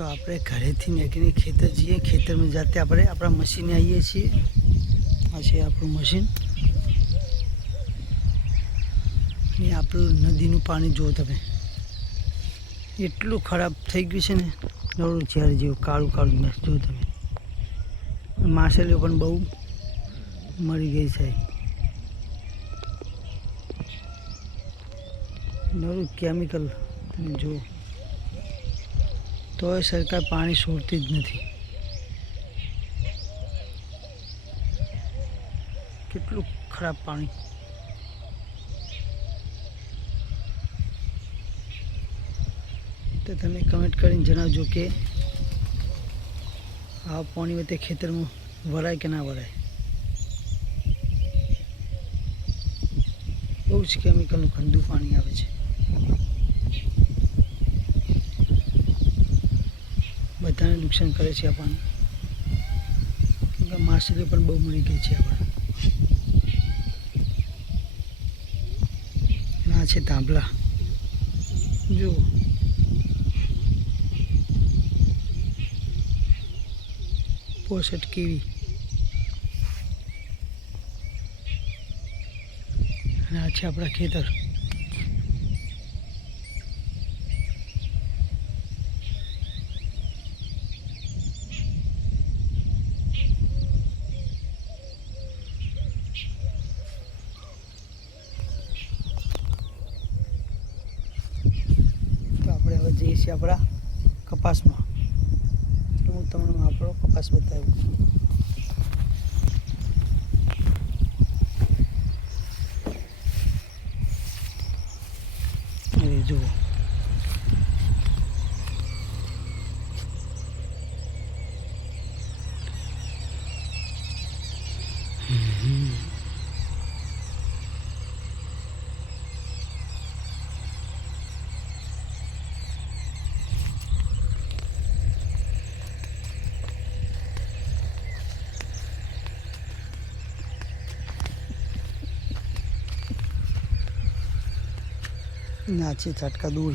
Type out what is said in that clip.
तो આપણે ઘરેથી નીકળીને ખેતર જઈએ, ખેતરમાં જાતે આપણે આપણા મશીને આવીએ છીએ. આ છે આપણું મશીન. ને આપણું નદીનું પાણી જુઓ તમે, એટલું ખરાબ થઈ ગયું છે ને, નવરું ઝેર જેવું કાળું કાળું મેસ જુઓ તમે. માછલીઓ પણ બહુ મરી ગઈ છે. નવું કેમિકલ તમે જુઓ, તોય સરકાર પાણી છોડતી જ નથી. કેટલું ખરાબ પાણી. તો તમે કમેન્ટ કરીને જણાવજો કે આ પાણી વચ્ચે ખેતરમાં વરાય કે ના વરાય. બહુ જ કેમિકલનું ગંદુ પાણી આવે છે. બધાને નુકસાન કરે છે આ પાણી, કેમકે માછલીઓ પણ બહુ મરી ગઈ છે. આ છે તાંબલા જુઓ, પોસઠ કેવી. અને આ છે આપણા ખેતર. હવે જઈએ છીએ આપણા કપાસમાં. હું તમને આપણો કપાસ બતાવું. એ જુઓ, ના છે ઝાટકા દૂર.